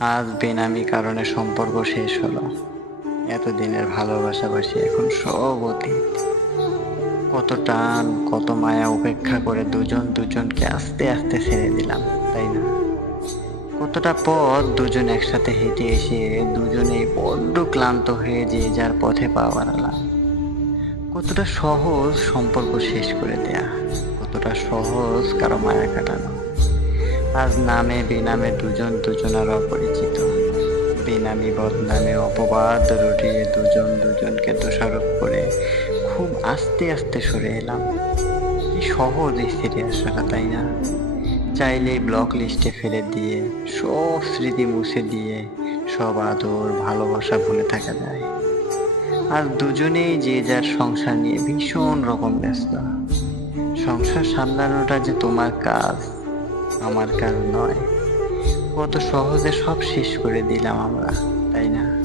আজ বেনামি কারণে সম্পর্ক শেষ হলো। এতদিনের ভালোবাসাবাসি এখন সব অতীত। কত টান, কত মায়া উপেক্ষা করে দুজন দুজনকে আস্তে আস্তে ছেড়ে দিলাম, তাই না? কতটা পথ দুজন একসাথে হেঁটে এসে দুজনেই বড্ড ক্লান্ত হয়ে যে যার পথে পা বাড়ালাম। কতটা সহজ সম্পর্ক শেষ করে দেয়া, কতটা সহজ কারো মায়া কাটানো। আজ নামে বেনামে দুজন দুজনার অপরিচিত। বেনামি বদনামে অপবাদ রটিয়ে দুজন দুজনকে দোষারোপ করে খুব আস্তে আস্তে সরে এলাম। কি সহজ এই ছেড়ে আসাটা, তাই না? চাইলেই ব্লক লিস্টে ফেলে দিয়ে, সব স্মৃতি মুছে দিয়ে, সব আদর ভালোবাসা ভুলে থাকা যায়। আর দুজনেই যে যার সংসার নিয়ে ভীষণ রকম ব্যস্ত। সংসার সামলানোটা যে তোমার কাজ, আমার কাজ নয়। কত সহজে সব শেষ করে দিলাম আমরা, তাই না?